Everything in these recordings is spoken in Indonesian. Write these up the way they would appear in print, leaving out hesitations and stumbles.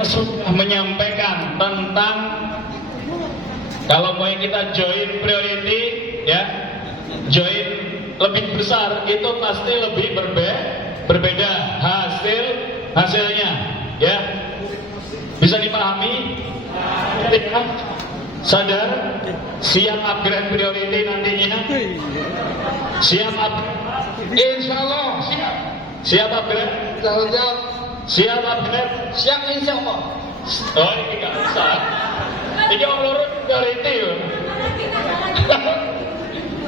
sudah menyampaikan tentang kalau mau kita join priority, ya, join lebih besar itu pasti lebih berbeda hasilnya, ya. Bisa dipahami? Sadar? Siap upgrade priority nantinya? Siap Insya Allah siap. Siap upgrade? Siap. Siap upgrade? Siap insya Allah. Oh, ini nggak bisa. Ini orang priority loh.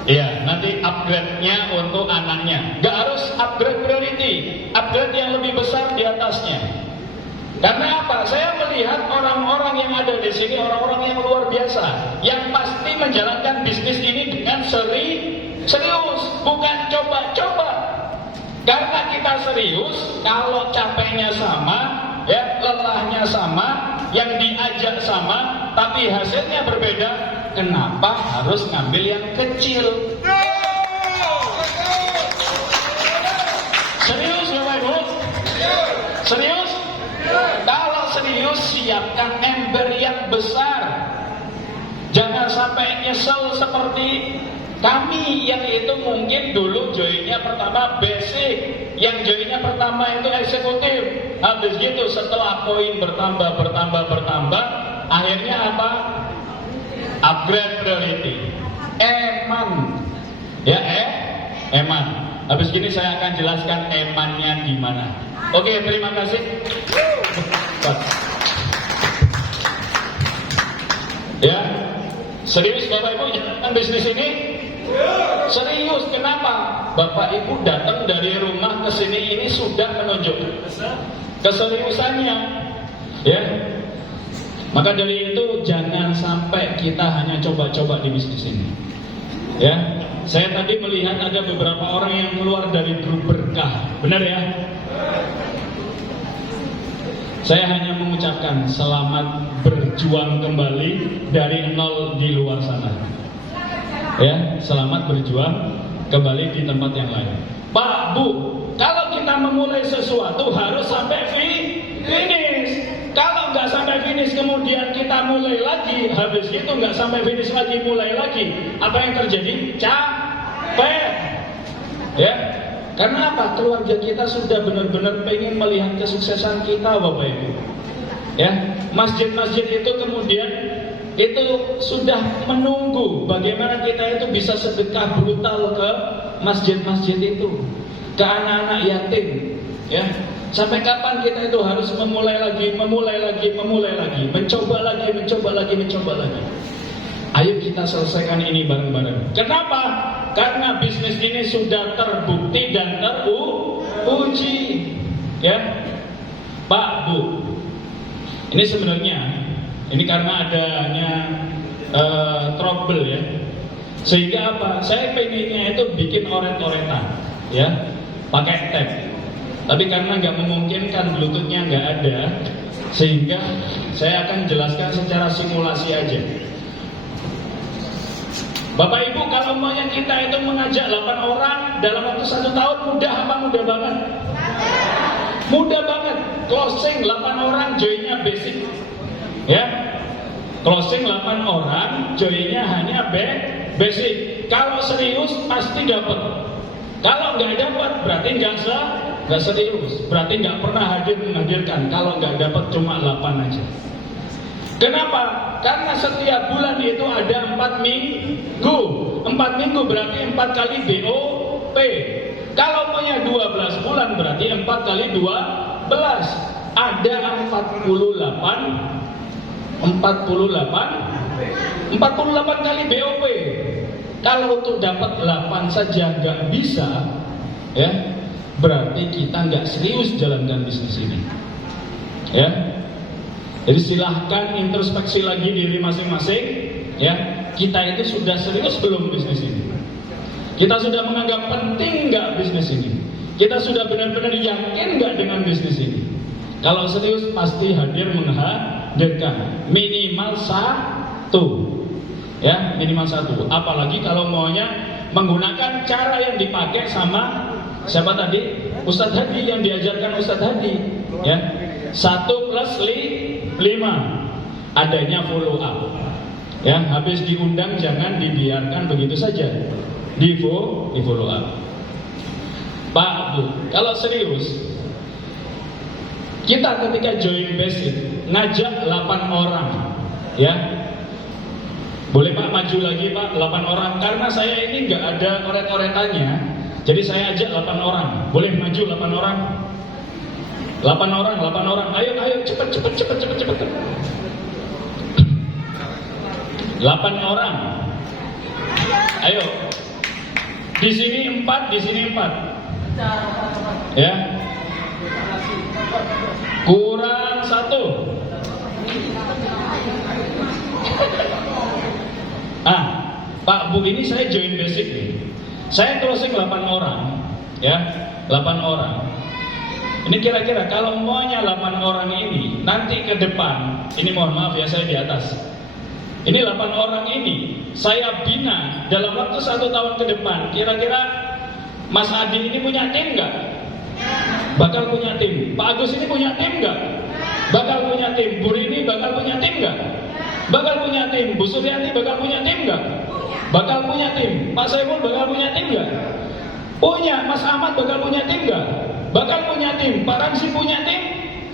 Iya, nanti upgrade-nya untuk anaknya. Gak harus upgrade priority, upgrade yang lebih besar di atasnya. Karena apa? Saya melihat orang-orang yang ada di sini, orang-orang yang luar biasa, yang pasti menjalankan bisnis ini dengan serius, bukan coba-coba. Karena kita serius, kalau capeknya sama, ya lelahnya sama, yang diajak sama, tapi hasilnya berbeda. Kenapa harus ngambil yang kecil? Serius Bapak Ibu? Serius? Kalau serius siapkan ember yang besar. Jangan sampai nyesel seperti kami yang itu mungkin dulu joinnya pertama basic, yang joinnya pertama itu eksekutif. Habis gitu setelah poin bertambah, akhirnya apa? Upgrade priority. Eman. Ya, eman. Habis gini saya akan jelaskan emannya gimana. Oke, terima kasih. Ya, serius Bapak Ibu jalankan bisnis ini? Serius, kenapa? Bapak Ibu datang dari rumah ke sini ini sudah menunjukkan keseriusannya. Ya. Maka dari itu jangan sampai kita hanya coba-coba di bisnis ini. Ya, saya tadi melihat ada beberapa orang yang keluar dari grup berkah, benar ya? Saya hanya mengucapkan selamat berjuang kembali dari nol di luar sana. Ya, selamat berjuang kembali di tempat yang lain. Pak, Bu, kalau kita memulai sesuatu harus sampai finish. Kalau nggak sampai finish kemudian kita mulai lagi, habis itu nggak sampai finish lagi mulai lagi, apa yang terjadi? Capek, ya. Karena apa? Keluarga kita sudah benar-benar pengen melihat kesuksesan kita, Bapak Ibu. Ya, masjid-masjid itu kemudian itu sudah menunggu bagaimana kita itu bisa sedekah brutal ke masjid-masjid itu, ke anak-anak yatim, ya. Sampai kapan kita itu harus memulai lagi, mencoba lagi. Ayo kita selesaikan ini bareng-bareng. Kenapa? Karena bisnis ini sudah terbukti dan teruji. Ya, Pak, Bu. Ini sebenarnya, ini karena adanya trouble ya. Sehingga apa? Saya pengennya itu bikin oret-oretan, ya, pakai tab. Tapi karena nggak memungkinkan bluetoothnya nggak ada, sehingga saya akan jelaskan secara simulasi aja. Bapak Ibu, kalau maunya kita itu mengajak 8 orang dalam waktu 1 tahun, mudah apa? Mudah banget. Mudah banget. Closing 8 orang, joinnya basic. Ya, closing 8 orang, joinnya hanya basic. Kalau serius pasti dapat. Kalau nggak dapat berarti nggak serius, berarti nggak pernah menghadirkan. Kalau nggak dapat cuma 8 aja. Kenapa? Karena setiap bulan itu ada 4 minggu. 4 minggu berarti 4 kali BOP. Kalau maunya 12 bulan berarti 4 kali 12. Ada 48 kali BOP. Kalau untuk dapat 8 saja nggak bisa, ya, berarti kita nggak serius jalankan bisnis ini. Ya, jadi silahkan introspeksi lagi diri masing-masing. Ya, kita itu sudah serius belum bisnis ini? Kita sudah menganggap penting nggak bisnis ini? Kita sudah benar-benar yakin nggak dengan bisnis ini? Kalau serius pasti hadir menghadirkan minimal 1. Ya, minimal 1. Apalagi kalau maunya menggunakan cara yang dipakai sama siapa tadi? Ustadz Hadi, yang diajarkan Ustadz Hadi. Ya, 1 plus 5 adanya follow up. Ya, habis diundang jangan dibiarkan begitu saja. Di follow up. Pak Bu, kalau serius, kita ketika join basic ngajak 8 orang, ya. Boleh Pak maju lagi Pak, 8 orang, karena saya ini nggak ada oret-oretannya. Jadi saya ajak 8 orang. Boleh maju 8 orang? 8 orang. Ayo cepet. 8 orang. Ayo. Di sini 4, di sini 4. Ya. Kurang 1. Pak Bu, ini saya join basic nih. Saya closing 8 orang, ya, 8 orang. Ini kira-kira kalau maunya 8 orang ini nanti ke depan, ini mohon maaf ya saya di atas. Ini 8 orang ini saya bina dalam waktu 1 tahun ke depan. Kira-kira Mas Adi ini punya tim nggak? Bakal punya tim. Pak Agus ini punya tim nggak? Bakal punya tim. Bu Rini bakal punya tim nggak? Bakal punya tim. Bu Suryani bakal punya tim nggak? Bakal punya tim. Pak Saiful bakal punya tim nggak? Punya. Mas Ahmad bakal punya tim nggak? Bakal punya tim. Pak Ramsi punya tim?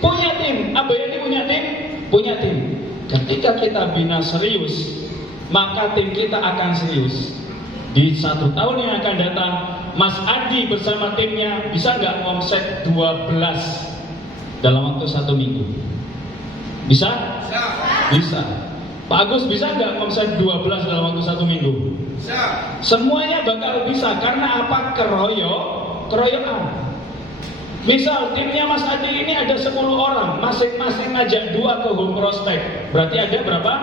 Punya tim. Abayani punya tim? Punya tim. Ketika kita bina serius, maka tim kita akan serius. Di 1 tahun yang akan datang, Mas Adi bersama timnya bisa nggak ngomset 12 dalam waktu 1 minggu? Bisa? Bisa. Pak Agus bisa nggak ngomset 12 dalam waktu 1 minggu? Bisa. Semuanya bakal bisa, karena apa? Keroyokan. Misal timnya Mas Adi ini ada 10 orang, masing-masing ngajak 2 ke home prospect. Berarti ada berapa?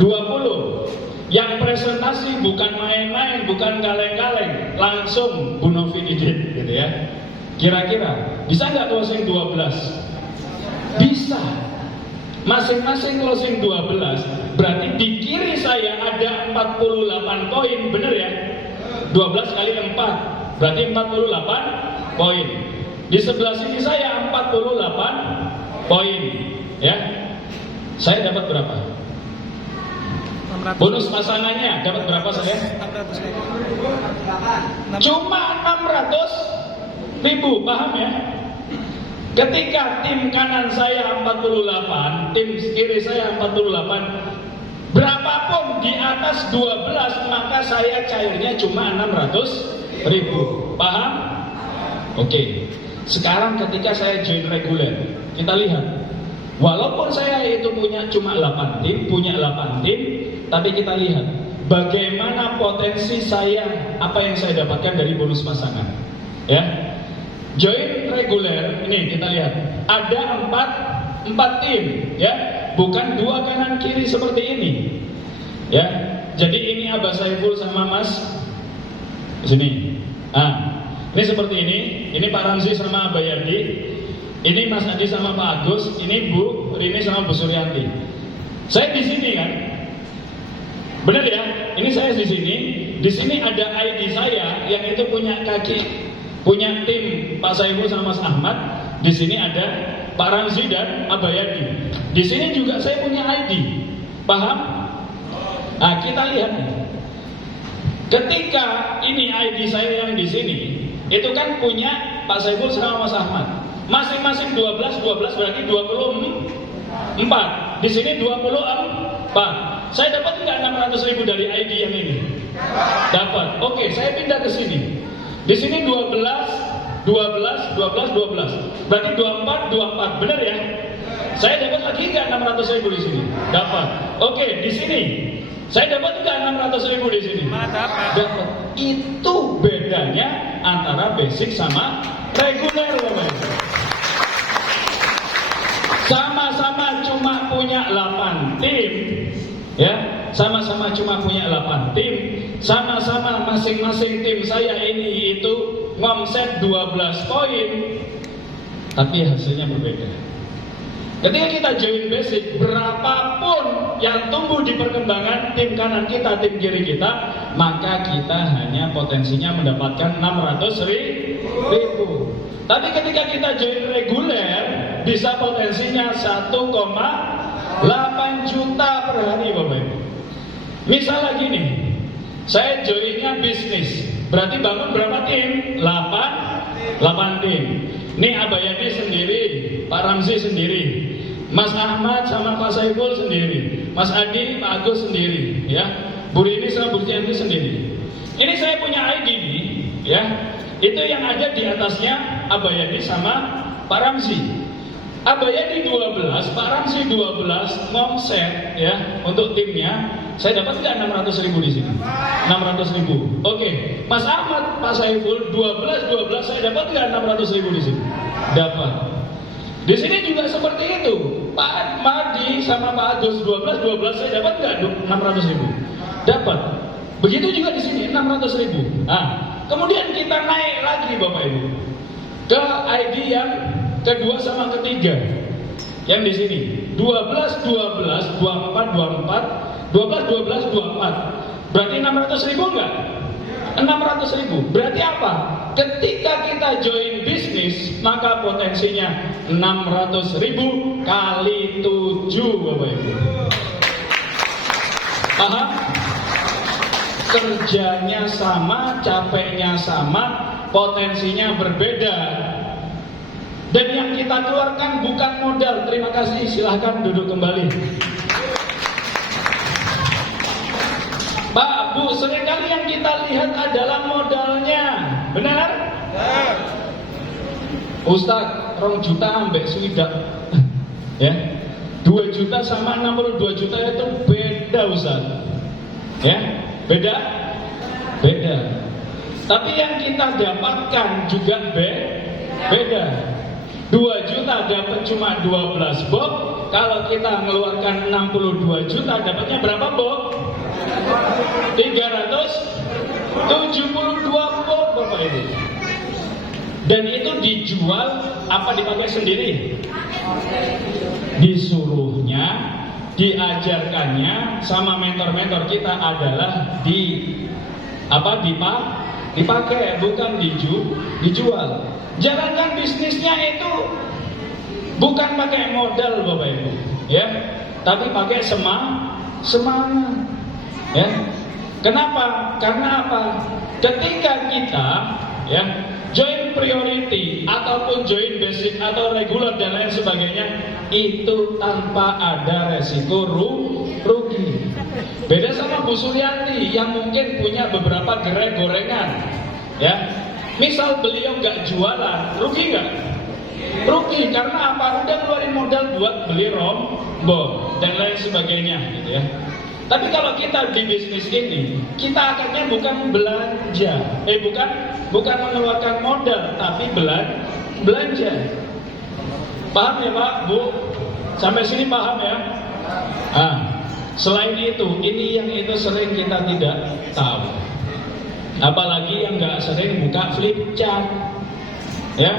20. Yang presentasi bukan main-main, bukan kaleng-kaleng, langsung Bu Novi Didit gitu ya. Kira-kira bisa nggak closing 12? Bisa. Masing-masing closing 12. Berarti di kiri saya ada 48 poin, bener ya? 12 kali 4, berarti 48 poin. Di sebelah sini saya 48 poin, ya. Saya dapat berapa? 600. Bonus pasangannya dapat berapa saya? 600. Cuma 600.000, paham ya? Ketika tim kanan saya 48, tim kiri saya 48, berapapun di atas 12, maka saya cairnya cuma 600.000. Paham? Oke. Sekarang ketika saya join reguler, kita lihat, walaupun saya itu punya cuma 8 tim, tapi kita lihat bagaimana potensi saya, apa yang saya dapatkan dari bonus pasangan. Ya. Join reguler, ini kita lihat, ada 4 tim, ya, bukan 2 kanan kiri seperti ini, ya. Jadi ini Abah Saiful sama Mas sini. Ini seperti ini Pak Ramzi sama Abah Yardi, ini Mas Adi sama Pak Agus, ini Bu Rini sama Bu Suryanti. Saya di sini kan, benar ya? Ini saya di sini ada ID saya yang itu punya kaki. Punya tim Pak Saiful sama Mas Ahmad. Di sini ada Pak Ramzi dan Abayadi. Di sini juga saya punya ID. Paham? Nah, kita lihat. Ketika ini ID saya yang di sini, itu kan punya Pak Saiful sama Mas Ahmad. Masing-masing 12 berarti 24. Di sini 24. Saya dapat enggak 600.000 dari ID yang ini? Dapat. Oke, saya pindah ke sini. Di sini 12. Berarti 24. Benar ya? Saya dapat lagi enggak 600.000 di sini? Dapat. Oke, di sini saya dapat enggak 600.000 di sini? Dapat. Itu bedanya antara basic sama reguler, teman-teman. Sama-sama cuma punya 8 tim, ya. Sama-sama cuma punya 8 tim, sama-sama masing-masing tim saya ini itu ngomset 12 poin, tapi hasilnya berbeda. Ketika kita join basic, berapapun yang tumbuh di perkembangan tim kanan kita, tim kiri kita, maka kita hanya potensinya mendapatkan 600.000. Tapi ketika kita join reguler, bisa potensinya 1,8 juta per hari Bapak Ibu. Misalnya gini, saya joinnya bisnis, berarti bangun berapa tim? 8 tim. Ini Abayani sendiri, Pak Ramzi sendiri, Mas Ahmad sama Pak Saiful sendiri, Mas Adi, Pak Agus sendiri, ya, Bu Rini sama Bu Tianti sendiri. Ini saya punya ID nih, ya, itu yang ada di atasnya Abayani sama Pak Ramzi. Abayani 12, Pak Ramzi 12, ngomset, ya, untuk timnya. Saya dapat nggak 600.000 di sini? 600.000. Oke, Mas Ahmad, Pak Saiful 12, saya dapat nggak 600.000 di sini? Dapat. Di sini juga seperti itu. Pak Madi sama Pak Agus 12, saya dapat nggak 600.000? Dapat. Begitu juga di sini 600.000. Nah, kemudian kita naik lagi Bapak Ibu ke ID yang kedua sama ketiga. Yang di sini 12, 24. Berarti 600.000 enggak? 600.000. Berarti apa? Ketika kita join bisnis, maka potensinya 600.000 kali 7 Bapak Ibu. Paham? Kerjanya sama, capeknya sama, potensinya berbeda. Dan yang kita keluarkan bukan modal. Terima kasih, silahkan duduk kembali. Pak, Bu, seringkali yang kita lihat adalah modalnya. Benar? Ustaz, 2 juta ambek swidak. Ya. 2 juta sama 62 juta itu beda Ustaz. Ya, beda? Beda. Tapi yang kita dapatkan juga beda. 2 juta dapat cuma 12 box. Kalau kita mengeluarkan 62 juta dapatnya berapa box? 372 box Bapak Ibu. Dan itu dijual apa dipakai sendiri? Disuruhnya, diajarkannya sama mentor-mentor kita adalah dipakai, bukan dijual. Jalankan bisnisnya itu bukan pakai modal Bapak Ibu, ya, tapi pakai semangat, ya. Kenapa? Karena apa? Ketika kita, ya, join priority ataupun join basic atau regular dan lain sebagainya, itu tanpa ada resiko rugi. Beda sama Bu Suryanti yang mungkin punya beberapa gerai gorengan, ya. Misal beliau nggak jualan, rugi nggak? Rugi karena apa? Udah keluarin modal buat beli rombong dan lain sebagainya, gitu ya. Tapi kalau kita di bisnis ini, kita akhirnya bukan belanja, bukan mengeluarkan modal, tapi belanja. Paham ya Pak, Bu? Sampai sini paham ya? Nah, selain itu, ini yang itu sering kita tidak tahu. Apalagi yang nggak sering buka flip chart, ya.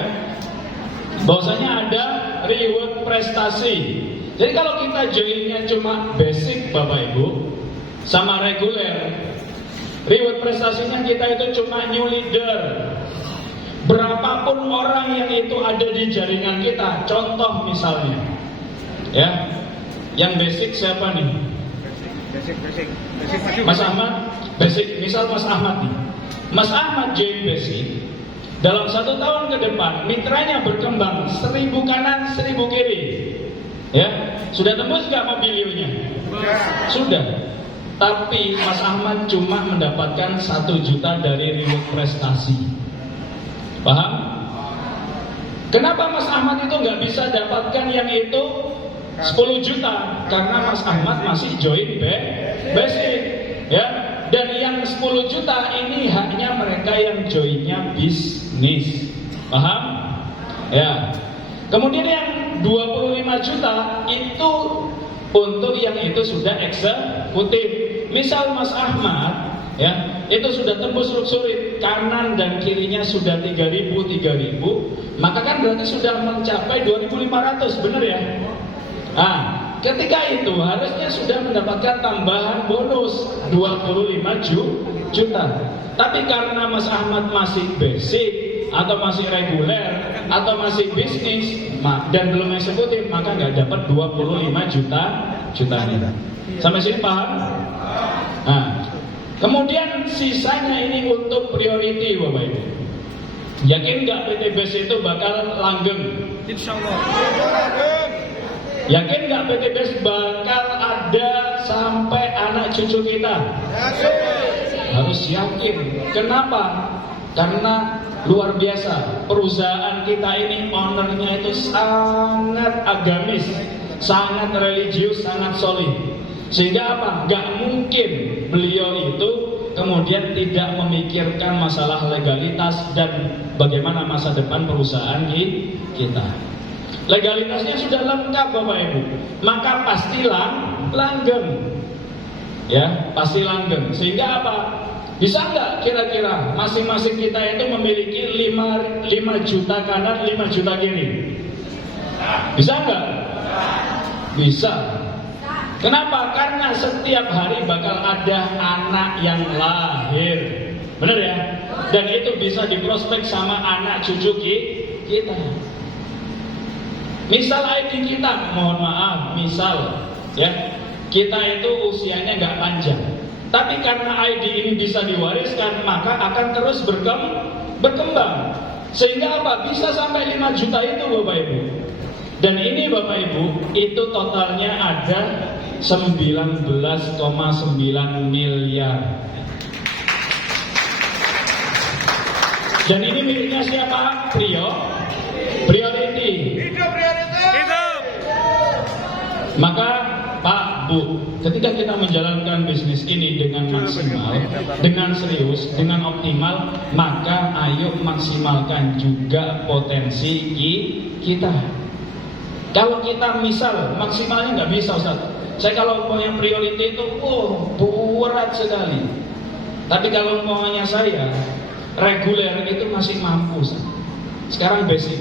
Bahwasanya ada reward prestasi. Jadi kalau kita joinnya cuma basic Bapak Ibu sama reguler, reward prestasinya kita itu cuma new leader. Berapapun orang yang itu ada di jaringan kita, contoh misalnya, ya, yang basic siapa nih? Basic. Mas Ahmad, basic. Misal Mas Ahmad nih, Mas Ahmad join basic. Dalam 1 tahun ke depan, mitranya berkembang 1000 kanan, 1000 kiri. Ya, sudah tembus nggak mobilionya? Sudah. Tapi Mas Ahmad cuma mendapatkan 1 juta dari reward prestasi. Paham? Kenapa Mas Ahmad itu nggak bisa dapatkan yang itu 10 juta? Karena Mas Ahmad masih join basic, ya. Dan yang 10 juta ini haknya mereka yang joinnya bisnis. Paham? Ya. Kemudian yang 25 juta itu untuk yang itu sudah eksekutif. Misal Mas Ahmad, ya, itu sudah tembus luxury, kanan dan kirinya sudah 3.000, maka kan berarti sudah mencapai 2.500, benar ya? Nah, ketika itu harusnya sudah mendapatkan tambahan bonus 25 juta. Tapi karena Mas Ahmad masih basic atau masih reguler atau masih bisnis, dan belum eksekutif, maka nggak dapat 25 jutanya. Sampai sini paham? Nah, kemudian sisanya ini untuk priority Bapak Ibu. Yakin nggak PTBS itu bakal langgeng? Insya Allah. Yakin nggak PTBS bakal ada sampai anak cucu kita? Harus yakin. Kenapa? Karena luar biasa, perusahaan kita ini ownernya itu sangat agamis, sangat religius, sangat solid. Sehingga apa? Gak mungkin beliau itu kemudian tidak memikirkan masalah legalitas dan bagaimana masa depan perusahaan kita. Legalitasnya sudah lengkap Bapak Ibu, maka pastilah langgeng. Ya, pasti langgeng. Sehingga apa? Bisa nggak kira-kira masing-masing kita itu memiliki 5 juta kanan, 5 juta kiri? Bisa nggak? Bisa. Kenapa? Karena setiap hari bakal ada anak yang lahir. Benar ya? Dan itu bisa diprospek sama anak cucu kita. Misal ID kita, mohon maaf, misal ya, kita itu usianya nggak panjang. Tapi karena ID ini bisa diwariskan, maka akan terus berkembang. Sehingga apa? Bisa sampai 5 juta itu Bapak Ibu. Dan ini Bapak Ibu, itu totalnya ada 19,9 miliar. Dan ini miliknya siapa? Priority. Hidup. Maka Pak, Bu, ketika kita menjalankan bisnis ini dengan maksimal, dengan serius, dengan optimal, maka ayo maksimalkan juga potensi kita. Kalau kita misal maksimalnya nggak bisa Ustaz. Saya kalau punya priority itu, berat sekali. Tapi kalau maunya saya reguler itu masih mampu Ustaz. Sekarang basic.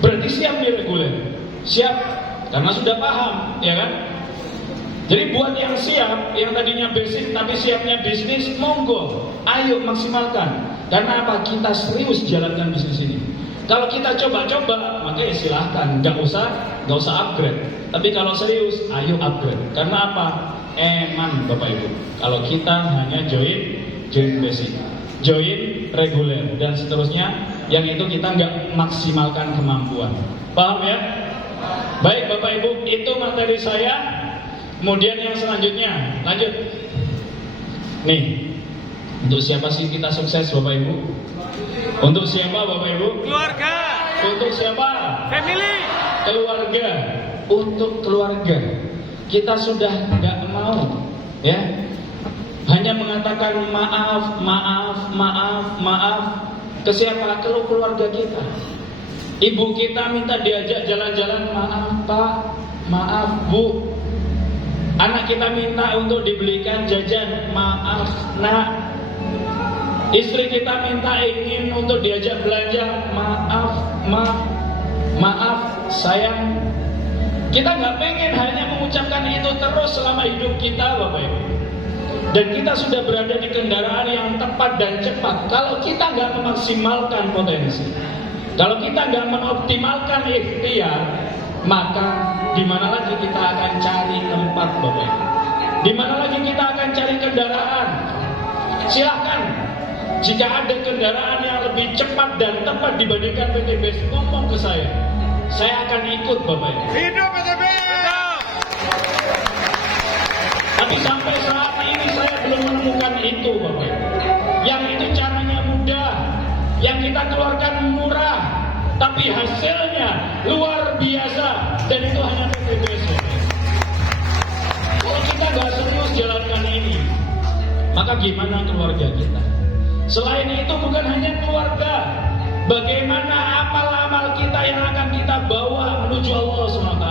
Berarti siap nih reguler. Siap. Karena sudah paham, ya kan? Jadi buat yang siap, yang tadinya basic tapi siapnya bisnis, monggo, ayo maksimalkan. Karena apa? Kita serius jalankan bisnis ini. Kalau kita coba-coba, maka ya silahkan, nggak usah upgrade. Tapi kalau serius, ayo upgrade. Karena apa? Eman Bapak Ibu. Kalau kita hanya join basic, join reguler dan seterusnya, yang itu kita nggak maksimalkan kemampuan. Paham ya? Baik Bapak Ibu, itu materi saya. Kemudian yang selanjutnya, lanjut. Nih, untuk siapa sih kita sukses Bapak Ibu? Untuk siapa Bapak Ibu? Keluarga. Untuk siapa? Family. Keluarga. Untuk keluarga. Kita sudah nggak mau, ya, hanya mengatakan maaf ke siapa? Ke keluarga kita. Ibu kita minta diajak jalan-jalan, maaf Pak, maaf Bu. Anak kita minta untuk dibelikan jajan, maaf Nak. Istri kita minta ingin untuk diajak belanja, maaf sayang. Kita nggak pengen hanya mengucapkan itu terus selama hidup kita Bapak Ibu. Dan kita sudah berada di kendaraan yang tepat dan cepat. Kalau kita nggak memaksimalkan potensi, kalau kita nggak mengoptimalkan ikhtiar, maka di mana lagi kita akan cari tempat Bapak Ibu? Di mana lagi kita akan cari kendaraan? Silahkan, jika ada kendaraan yang lebih cepat dan tepat dibandingkan PTBS, ngomong ke saya akan ikut Bapak Ibu. Hidup PTBS. Tapi sampai saat ini saya belum menemukan itu Bapak Ibu. Yang itu caranya mudah, yang kita keluarkan murah, tapi hasilnya luar biasa, dan itu hanya PTBS. Kalau kita nggak serius jalankan ini, maka gimana keluarga kita? Selain itu bukan hanya keluarga, bagaimana amal-amal kita yang akan kita bawa menuju Allah SWT.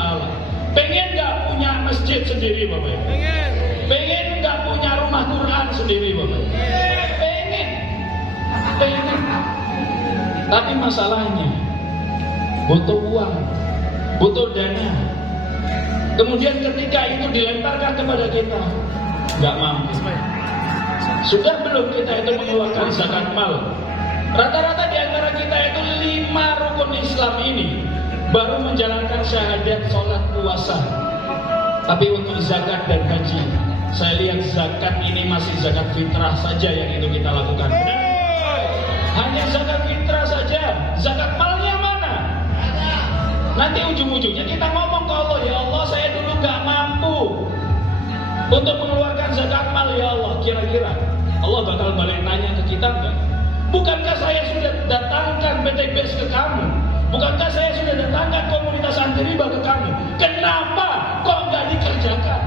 Pengen nggak punya masjid sendiri Bapak Ibu? Pengen nggak punya rumah Quran sendiri Bapak Ibu? Pengen. Tapi masalahnya butuh uang, butuh dana. Kemudian ketika itu dilemparkan kepada kita, nggak mampu. Sudah belum kita itu mengeluarkan zakat mal? Rata-rata di antara kita itu 5 rukun Islam ini baru menjalankan syahadat, sholat, puasa. Tapi untuk zakat dan haji, saya lihat zakat ini masih zakat fitrah saja yang itu kita lakukan. Benar? Hanya zakat fitrah saja. Zakat malnya mana? Nanti ujung-ujungnya kita ngomong ke Allah, ya Allah saya dulu gak mampu untuk mengeluarkan zakat mal, ya Allah. Kira-kira Allah bakal balik nanya ke kita enggak? Bukankah saya sudah datangkan PTBS ke kamu? Bukankah saya sudah datangkan komunitas anti riba ke kamu? Kenapa kok nggak dikerjakan?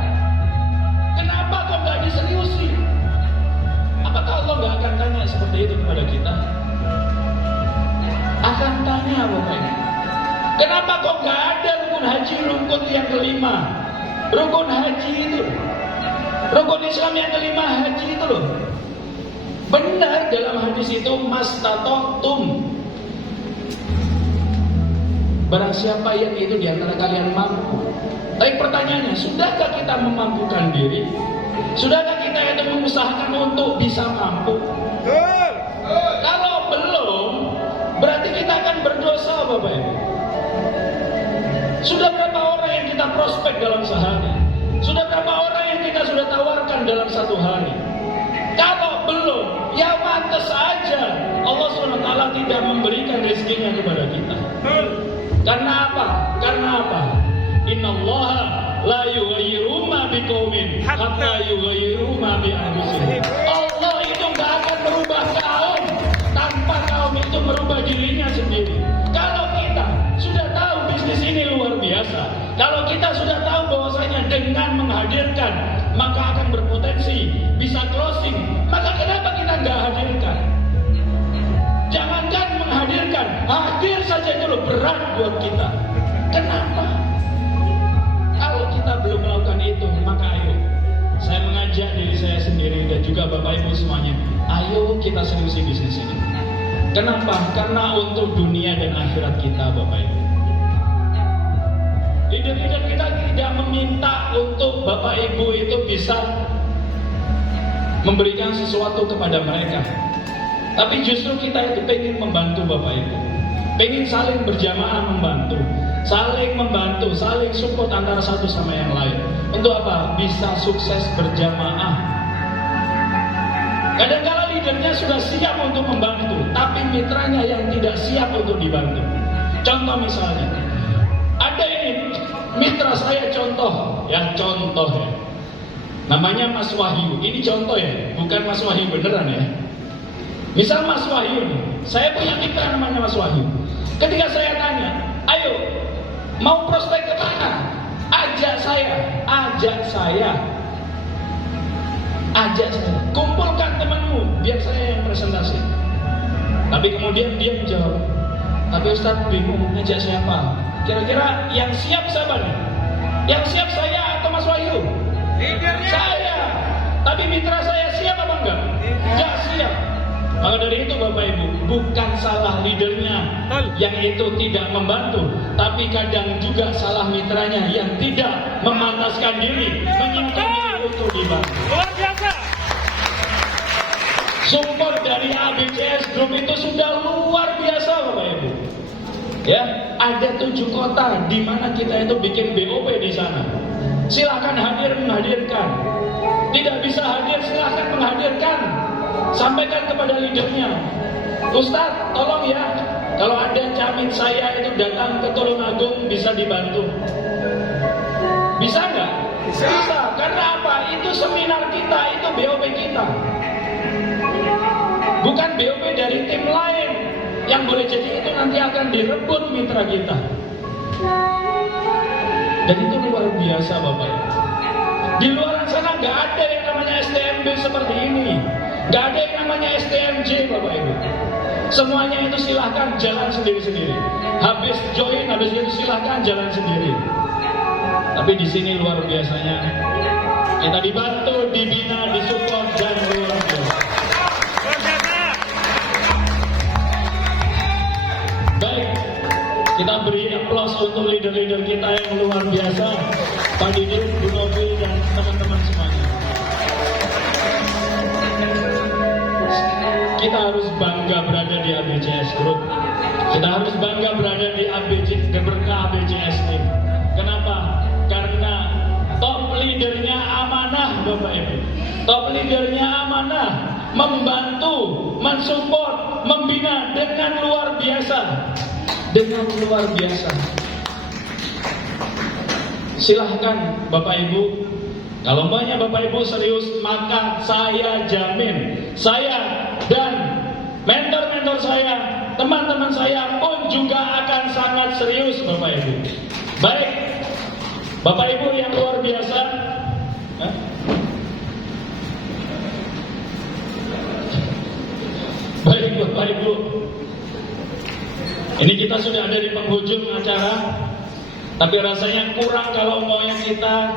Kenapa kok nggak diseriusi? Apakah Allah nggak akan tanya seperti itu kepada kita? Akan tanya Bapak. Kenapa kok nggak ada rukun haji, rukun yang kelima? Rukun haji itu, rukun Islam yang kelima haji itu loh. Benar dalam hadis itu mastata'tum. Barang siapa yang itu diantara kalian mampu. Tapi pertanyaannya, sudahkah kita memampukan diri? Sudahkah kita itu mengusahakan untuk bisa mampu? Kalau belum, berarti kita akan berdosa Bapak Ibu. Sudah berapa orang yang kita prospek dalam sehari? Sudah berapa orang yang kita sudah tawarkan dalam satu hari? Kalau belum, ya pantas saja Allah SWT tidak memberikan rezekinya kepada kita. Karena apa? Karena apa? Innallaha la yughayyiru ma biqaumin hatta yughayyiru ma bi anfusihim. Allah itu enggak akan merubah kaum tanpa kaum itu merubah dirinya sendiri. Kalau kita sudah tahu bisnis ini luar biasa, kalau kita sudah tahu bahwasanya dengan menghadirkan maka akan berpotensi bisa closing, maka kenapa kita enggak hadirkan? Jangankan menghadirkan, hadir saja itu berat buat kita. Kenapa? Kalau kita belum melakukan itu, maka ayo, saya mengajak diri saya sendiri dan juga Bapak Ibu semuanya, ayo kita seriusi bisnis ini. Kenapa? Karena untuk dunia dan akhirat kita Bapak Ibu. Leader-leader kita tidak meminta untuk Bapak Ibu itu bisa memberikan sesuatu kepada mereka. Tapi justru kita itu pengen membantu Bapak Ibu, pengen saling berjamaah membantu, saling support antara satu sama yang lain. Untuk apa? Bisa sukses berjamaah. Kadang-kala leadernya sudah siap untuk membantu, tapi mitranya yang tidak siap untuk dibantu. Contoh misalnya, ada ini mitra saya contoh ya, namanya Mas Wahyu. Ini contoh ya, bukan Mas Wahyu beneran ya. Misal Mas Wahyu, saya punya mitra namanya Mas Wahyu. Ketika saya tanya, ayo mau prospek ke mana? Ajak saya. Kumpulkan temanmu, biar saya yang presentasi. Tapi kemudian dia menjawab, tapi Ustadz bingung ngajak siapa? Kira-kira yang siap siapa nih? Yang siap saya atau Mas Wahyu? Leadernya. Saya. Tapi mitra saya siap apa enggak? Enggak siap. Maka dari itu Bapak Ibu, bukan salah leadernya yang itu tidak membantu, tapi kadang juga salah mitranya yang tidak memantaskan diri, menyiapkan diri untuk dibantu. Luar biasa. Support dari ABCS Group itu sudah luar biasa Bapak Ibu. Ya, ada 7 kota di mana kita itu bikin BOP di sana. Silakan hadir menghadirkan. Tidak bisa hadir silakan menghadirkan. Sampaikan kepada leadernya, Ustadz tolong ya, kalau ada camit saya itu datang ke Tulungagung bisa dibantu. Bisa nggak? Bisa. Karena apa? Itu seminar kita, itu BOP kita. Bukan BOP dari tim lain yang boleh jadi itu nanti akan direbut mitra kita. Dan itu luar biasa Bapak. Di luar sana nggak ada yang namanya STMB seperti ini. Nggak ada yang namanya STMJ Bapak Ibu. Semuanya itu silahkan jalan sendiri-sendiri. Habis join, habis itu silahkan jalan sendiri. Tapi di sini luar biasanya kita dibantu, dibina, disupport dan luar biasa. Baik, kita beri aplaus untuk leader-leader kita yang luar biasa, Pak Didit, Bu Novi dan teman-teman semuanya. Kita harus bangga berada di ABCS Group. Kita harus bangga berada di Berkah ABCSD. Kenapa? Karena top leadernya amanah, Bapak Ibu. Top leadernya amanah, membantu, mensupport, membina dengan luar biasa. Dengan luar biasa. Silahkan Bapak Ibu, kalau maunya Bapak Ibu serius, maka saya jamin, saya dan mentor-mentor saya, teman-teman saya pun juga akan sangat serius Bapak Ibu. Baik, Bapak Ibu yang luar biasa. Baik Bapak Ibu, ini kita sudah ada di penghujung acara. Tapi rasanya kurang kalau maunya kita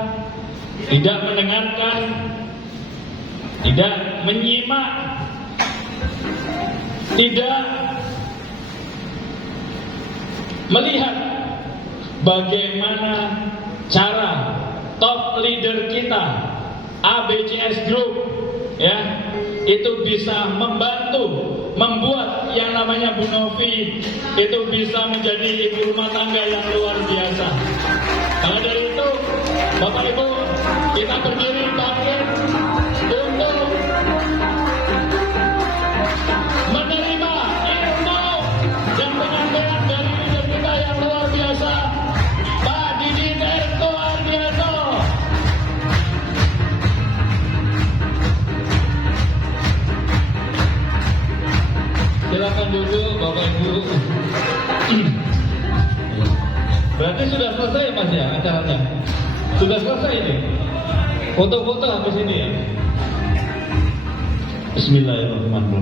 tidak mendengarkan, tidak menyimak, tidak melihat bagaimana cara top leader kita ABCS Group ya itu bisa membantu membuat yang namanya Bu Novi itu bisa menjadi ibu rumah tangga yang luar biasa. Maka dari itu Bapak Ibu, kita berdiri bangkit untuk menerima ilmu dan penyampaian dari leader kita yang luar biasa, Pak Didi Erto Ardianto. Silakan duduk Bapak Ibu. Berarti sudah selesai Mas ya acaranya? Sudah selesai ini? Foto-foto habis ini ya? Bismillahirrahmanirrahim.